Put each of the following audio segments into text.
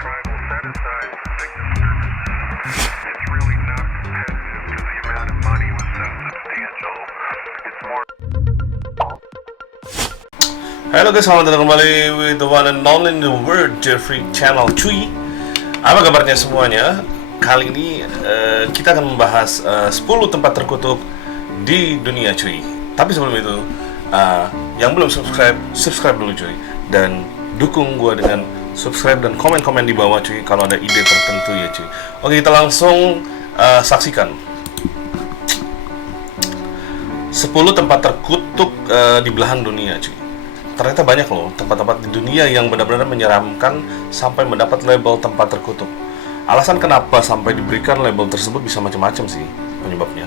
tribal set-aside for victim services, it's really not competitive because the amount of money was so substantial. It's more. Halo guys, selamat datang kembali with the one and only in the world, Jeffrey Channel. Cuy, apa kabarnya semuanya? Kali ini kita akan membahas 10 tempat terkutuk di dunia, cuy. Tapi sebelum itu, yang belum subscribe dulu, cuy. Dan dukung gue dengan subscribe dan komen-komen di bawah, cuy, kalau ada ide tertentu ya, cuy. Oke, kita langsung saksikan 10 tempat terkutuk di belahan dunia, cuy. Ternyata banyak loh tempat-tempat di dunia yang benar-benar menyeramkan sampai mendapat label tempat terkutuk. Alasan kenapa sampai diberikan label tersebut bisa macam-macam sih penyebabnya.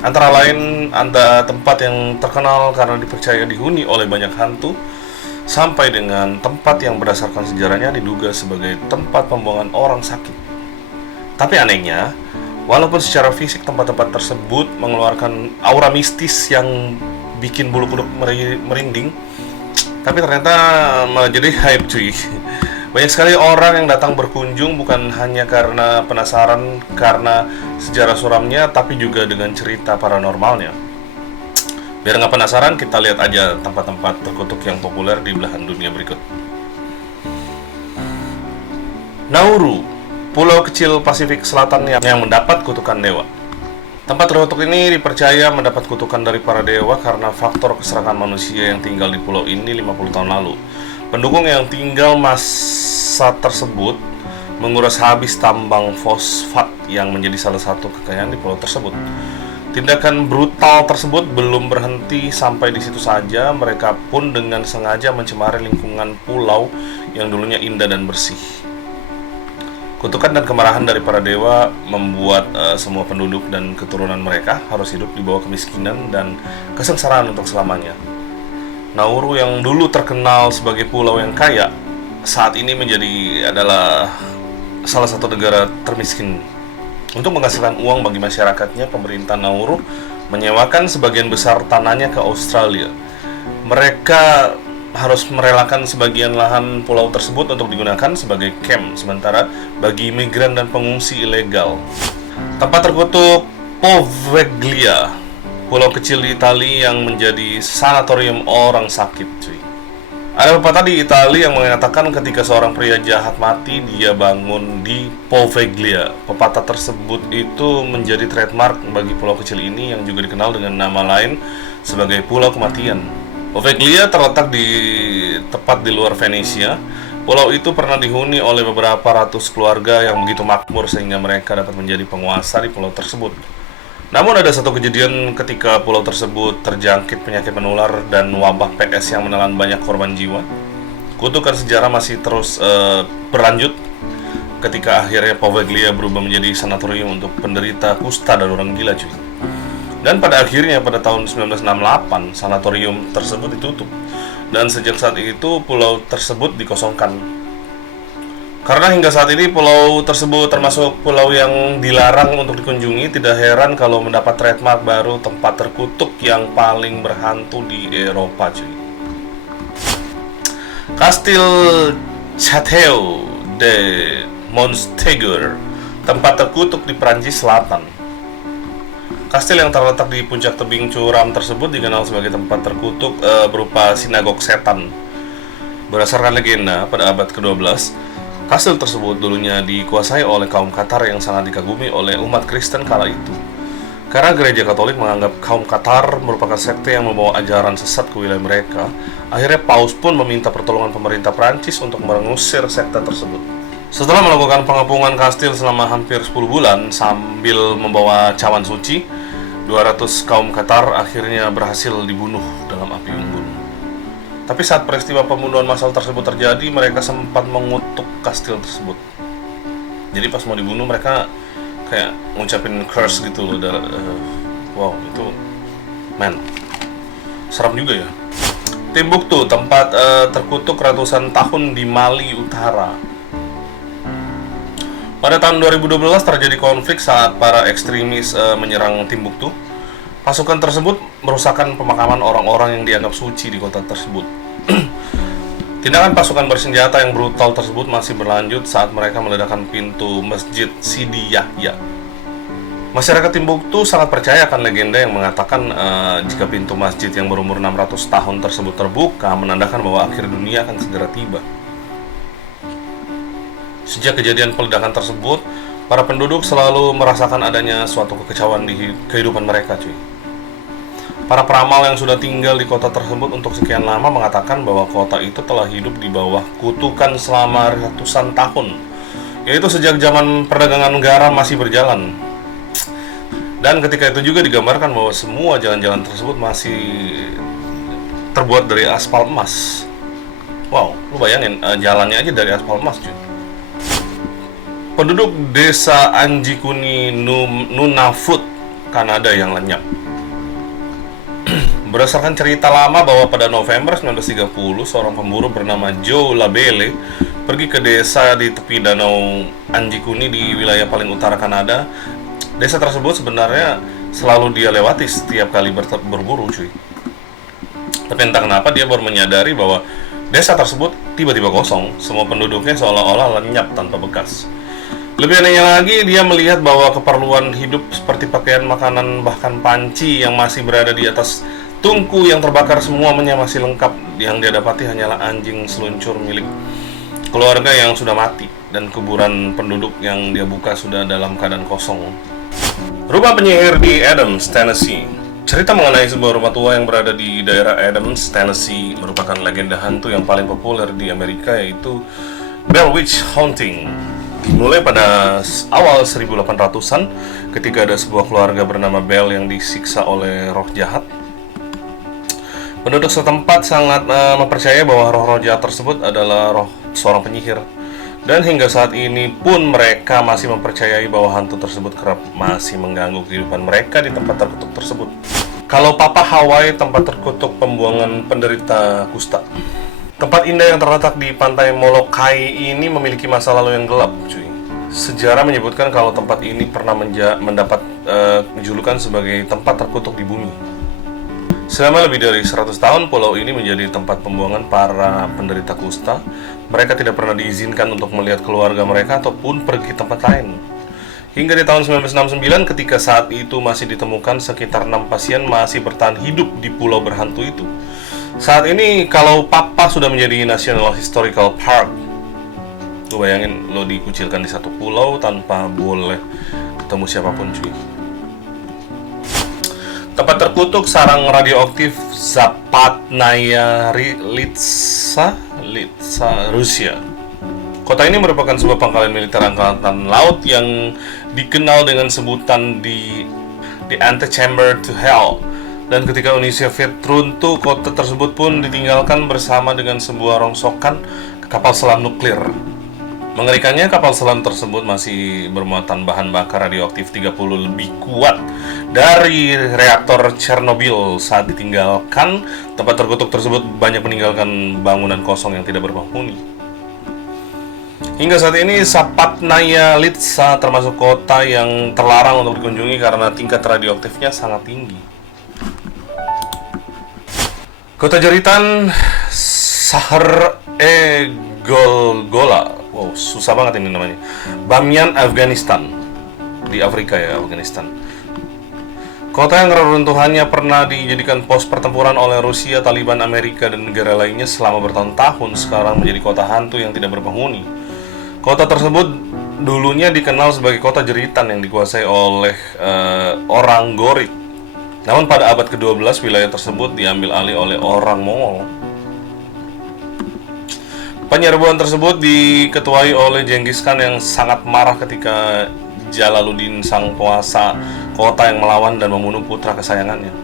Antara lain, ada tempat yang terkenal karena dipercaya dihuni oleh banyak hantu, sampai dengan tempat yang berdasarkan sejarahnya diduga sebagai tempat pembuangan orang sakit. Tapi anehnya, walaupun secara fisik tempat-tempat tersebut mengeluarkan aura mistis yang bikin bulu kuduk merinding, tapi ternyata malah jadi hype, cuy. Banyak sekali orang yang datang berkunjung bukan hanya karena penasaran karena sejarah suramnya, tapi juga dengan cerita paranormalnya. Biar nggak penasaran, kita lihat aja tempat-tempat terkutuk yang populer di belahan dunia berikut. Nauru, pulau kecil Pasifik Selatan yang mendapat kutukan dewa. Tempat terkutuk ini dipercaya mendapat kutukan dari para dewa karena faktor keserakahan manusia yang tinggal di pulau ini 50 tahun lalu. Pendukung yang tinggal masa tersebut menguras habis tambang fosfat yang menjadi salah satu kekayaan di pulau tersebut. Tindakan brutal tersebut belum berhenti sampai di situ saja. Mereka pun dengan sengaja mencemari lingkungan pulau yang dulunya indah dan bersih. Kutukan dan kemarahan dari para dewa membuat semua penduduk dan keturunan mereka harus hidup di bawah kemiskinan dan kesengsaraan untuk selamanya. Nauru yang dulu terkenal sebagai pulau yang kaya, saat ini adalah salah satu negara termiskin. Untuk menghasilkan uang bagi masyarakatnya, pemerintah Nauru menyewakan sebagian besar tanahnya ke Australia. Mereka harus merelakan sebagian lahan pulau tersebut untuk digunakan sebagai camp sementara bagi imigran dan pengungsi ilegal. Tempat terkutuk Poveglia, pulau kecil di Italia yang menjadi sanatorium orang sakit, cuy. Ada pepatah di Italia yang mengatakan ketika seorang pria jahat mati, dia bangun di Poveglia. Pepatah tersebut itu menjadi trademark bagi pulau kecil ini yang juga dikenal dengan nama lain sebagai Pulau Kematian. Poveglia terletak tepat di luar Venesia. Pulau itu pernah dihuni oleh beberapa ratus keluarga yang begitu makmur sehingga mereka dapat menjadi penguasa di pulau tersebut. Namun ada satu kejadian ketika pulau tersebut terjangkit penyakit menular dan wabah PS yang menelan banyak korban jiwa. Kutukan sejarah masih terus berlanjut ketika akhirnya Poveglia berubah menjadi sanatorium untuk penderita kusta dan orang gila, cuy. Dan pada akhirnya pada tahun 1968 sanatorium tersebut ditutup. Dan sejak saat itu pulau tersebut dikosongkan. Karena hingga saat ini pulau tersebut termasuk pulau yang dilarang untuk dikunjungi, tidak heran kalau mendapat trademark baru tempat terkutuk yang paling berhantu di Eropa, cuy. Kastil Château de Montségur, tempat terkutuk di Prancis Selatan. Kastil yang terletak di puncak tebing curam tersebut dikenal sebagai tempat terkutuk berupa sinagog setan. Berdasarkan legenda, pada abad ke-12, kastil tersebut dulunya dikuasai oleh kaum Qatar yang sangat dikagumi oleh umat Kristen kala itu. Karena gereja Katolik menganggap kaum Qatar merupakan sekte yang membawa ajaran sesat ke wilayah mereka, akhirnya Paus pun meminta pertolongan pemerintah Prancis untuk mengusir sekte tersebut. Setelah melakukan pengepungan kastil selama hampir 10 bulan sambil membawa cawan suci, 200 kaum Qatar akhirnya berhasil dibunuh dalam api unggun. Tapi saat peristiwa pembunuhan massal tersebut terjadi, mereka sempat mengutuk kastil tersebut. Jadi pas mau dibunuh mereka kayak ngucapin curse gitu loh. Wow, itu serem juga ya. Timbuktu, tempat terkutuk ratusan tahun di Mali Utara. Pada tahun 2012 terjadi konflik saat para ekstremis menyerang Timbuktu. Pasukan tersebut merusakkan pemakaman orang-orang yang dianggap suci di kota tersebut. Tindakan pasukan bersenjata yang brutal tersebut masih berlanjut saat mereka meledakkan pintu Masjid Sidi Yahya. Masyarakat Timbuktu sangat percaya akan legenda yang mengatakan jika pintu masjid yang berumur 600 tahun tersebut terbuka, menandakan bahwa akhir dunia akan segera tiba. Sejak kejadian peledakan tersebut, para penduduk selalu merasakan adanya suatu kekecauan di kehidupan mereka, cuy. Para peramal yang sudah tinggal di kota tersebut untuk sekian lama mengatakan bahwa kota itu telah hidup di bawah kutukan selama ratusan tahun, yaitu sejak zaman perdagangan garam masih berjalan. Dan ketika itu juga digambarkan bahwa semua jalan-jalan tersebut masih terbuat dari aspal emas. Wow, lu bayangin jalannya aja dari aspal emas, cuy. Penduduk desa Anjikuni Nunavut, Kanada yang lenyap. Berdasarkan cerita lama bahwa pada November 1930, seorang pemburu bernama Joe Labelle pergi ke desa di tepi danau Anjikuni di wilayah paling utara Kanada. Desa tersebut sebenarnya selalu dia lewati setiap kali berburu, cuy. Tapi entah kenapa dia baru menyadari bahwa desa tersebut tiba-tiba kosong, semua penduduknya seolah-olah lenyap tanpa bekas. Lebih anehnya lagi, dia melihat bahwa keperluan hidup seperti pakaian, makanan, bahkan panci yang masih berada di atas tungku yang terbakar semuanya masih lengkap. Yang dia dapati hanyalah anjing seluncur milik keluarga yang sudah mati, dan kuburan penduduk yang dia buka sudah dalam keadaan kosong. Rumah penyihir di Adams, Tennessee. Cerita mengenai sebuah rumah tua yang berada di daerah Adams, Tennessee merupakan legenda hantu yang paling populer di Amerika, yaitu Blair Witch Haunting. Dimulai pada awal 1800-an ketika ada sebuah keluarga bernama Bell yang disiksa oleh roh jahat. Penduduk setempat sangat mempercayai bahwa roh-roh jahat tersebut adalah roh seorang penyihir. Dan hingga saat ini pun mereka masih mempercayai bahwa hantu tersebut kerap masih mengganggu kehidupan mereka di tempat terkutuk tersebut. Kalau Papa Hawaii, tempat terkutuk pembuangan penderita kusta. Tempat indah yang terletak di pantai Molokai ini memiliki masa lalu yang gelap, cuy. Sejarah menyebutkan kalau tempat ini pernah mendapat julukan sebagai tempat terkutuk di bumi. Selama lebih dari 100 tahun, pulau ini menjadi tempat pembuangan para penderita kusta. Mereka tidak pernah diizinkan untuk melihat keluarga mereka ataupun pergi ke tempat lain. Hingga di tahun 1969, ketika saat itu masih ditemukan sekitar 6 pasien masih bertahan hidup di pulau berhantu itu. Saat ini, kalau Papa sudah menjadi National Historical Park, lu bayangin lo dikucilkan di satu pulau tanpa boleh ketemu siapapun, cuy. Tempat terkutuk sarang radioaktif Zapatnaya Litsa, Rusia. Kota ini merupakan sebuah pangkalan militer angkatan laut yang dikenal dengan sebutan The Antechamber to Hell. Dan ketika Uni Soviet runtuh, kota tersebut pun ditinggalkan bersama dengan sebuah rongsokan kapal selam nuklir. Mengerikannya, kapal selam tersebut masih bermuatan bahan bakar radioaktif 30 lebih kuat dari reaktor Chernobyl. Saat ditinggalkan, tempat terkutuk tersebut banyak meninggalkan bangunan kosong yang tidak berpenghuni. Hingga saat ini, Zapatnaya Litsa termasuk kota yang terlarang untuk dikunjungi karena tingkat radioaktifnya sangat tinggi. Kota jeritan Sahr-e-Golgola. Wow, susah banget ini namanya. Bamyan, Afghanistan. Di Afrika ya, Afghanistan. Kota yang reruntuhannya pernah dijadikan pos pertempuran oleh Rusia, Taliban, Amerika, dan negara lainnya selama bertahun-tahun, sekarang menjadi kota hantu yang tidak berpenghuni. Kota tersebut dulunya dikenal sebagai kota jeritan yang dikuasai oleh orang Gorik. Namun pada abad ke-12, wilayah tersebut diambil alih oleh orang Mongol. Penyerbuan tersebut diketuai oleh Genghis Khan yang sangat marah ketika Jalaluddin, sang penguasa kota yang melawan dan membunuh putra kesayangannya.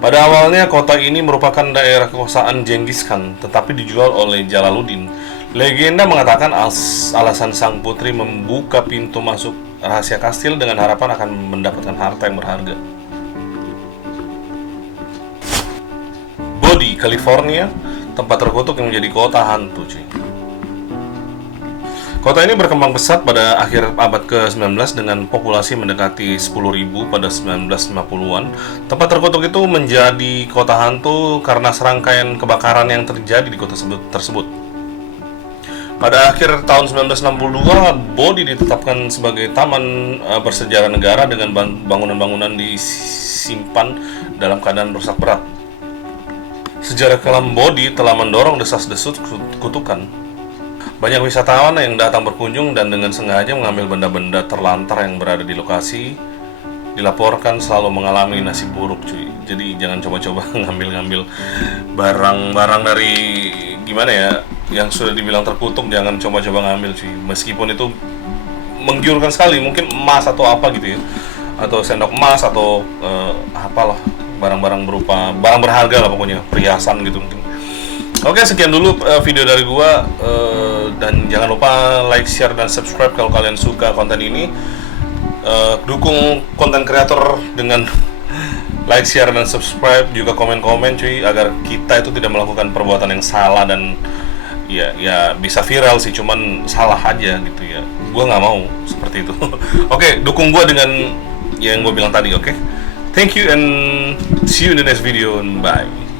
Pada awalnya, kota ini merupakan daerah kekuasaan Genghis Khan, tetapi dijual oleh Jalaluddin. Legenda mengatakan alasan sang putri membuka pintu masuk rahasia kastil dengan harapan akan mendapatkan harta yang berharga. Di California, tempat terkutuk yang menjadi kota hantu, cuy. Kota ini berkembang pesat pada akhir abad ke-19 dengan populasi mendekati 10.000 pada 1950-an. Tempat terkutuk itu menjadi kota hantu karena serangkaian kebakaran yang terjadi di kota tersebut. Pada akhir tahun 1962, Bodhi ditetapkan sebagai taman bersejarah negara dengan bangunan-bangunan disimpan dalam keadaan rusak berat. Sejarah kelam Bodhi telah mendorong desas-desus kutukan. Banyak wisatawan yang datang berkunjung dan dengan sengaja mengambil benda-benda terlantar yang berada di lokasi dilaporkan selalu mengalami nasib buruk, cuy. Jadi jangan coba-coba ngambil-ngambil barang-barang dari gimana ya yang sudah dibilang terkutuk, jangan coba-coba ngambil, cuy. Meskipun itu menggiurkan sekali, mungkin emas atau apa gitu ya, atau sendok emas atau apalah, barang-barang berupa barang berharga lah pokoknya, perhiasan gitu mungkin. Oke, sekian dulu video dari gua, dan jangan lupa like, share, dan subscribe kalau kalian suka konten ini. Dukung konten kreator dengan like, share, dan subscribe, juga komen-komen cuy, agar kita itu tidak melakukan perbuatan yang salah dan ya bisa viral sih, cuman salah aja gitu ya. Gua nggak mau seperti itu. Oke, dukung gua dengan yang gua bilang tadi, oke? Thank you and see you in the next video, and bye.